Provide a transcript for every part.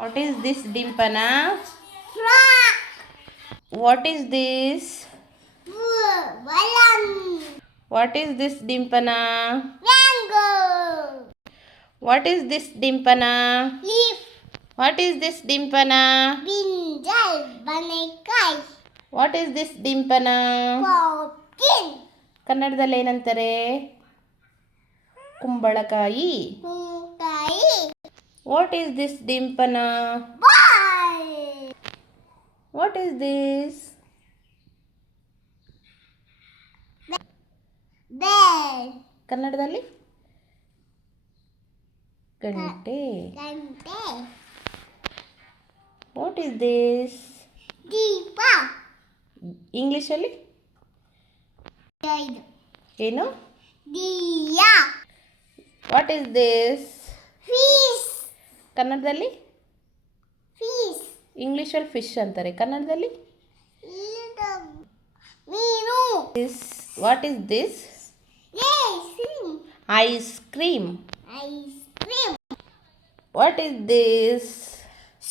What is this, Dimpana? Frog. What is this? Balloon. What is this, Dimpana? Mango. What is this, Dimpana? Leaf. What is this, Dimpana? Brinjal. Banekai. What is this, Dimpana? Pumpkin. ಕನ್ನಡದಲ್ಲಿ ಏನಂತಾರೆ? ಕುಂಬಳಕಾಯಿ. Kunkai. What is this, Dimpana? Ball. What is this? Bell. ಕನ್ನಡದಲ್ಲಿ ಗಂಟೆ. Gante. What is this? Deepa. ಇಂಗ್ಲೀಷಲ್ಲಿ ಏನು? Diya. What is this? Fish. ಕನ್ನಡದಲ್ಲಿ Fish. ಇಂಗ್ಲೀಷಲ್ಲಿ fish ಅಂತಾರೆ, ಕನ್ನಡದಲ್ಲಿ Meenu. This. What is this? Yes. Ice cream. Ice cream. What is this?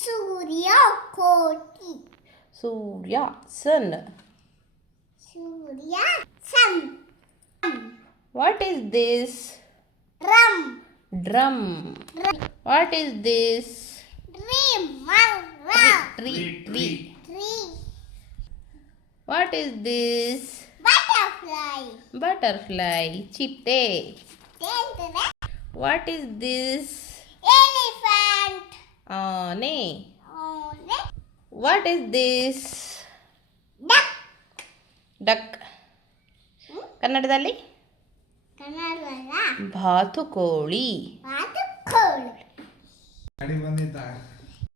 Surya Koti. Surya, sun. Surya Sun. What is this? Drum. Drum. What is this? Dream. Tree. Tree. Tree. What is this? Butterfly. Butterfly, ಚಿಟ್ಟೆ. Then what is this? elephant. ಆನೆ. Ole. What is this? Duck. Duck. ಕನ್ನಡದಲ್ಲಿ ಕನ್ನಡವಲ್ಲ ಬಾತುಕೋಳಿ. ಬಾತುಕೋಳಿ. ಗಾಡಿ ಬಂದಿತ್ತ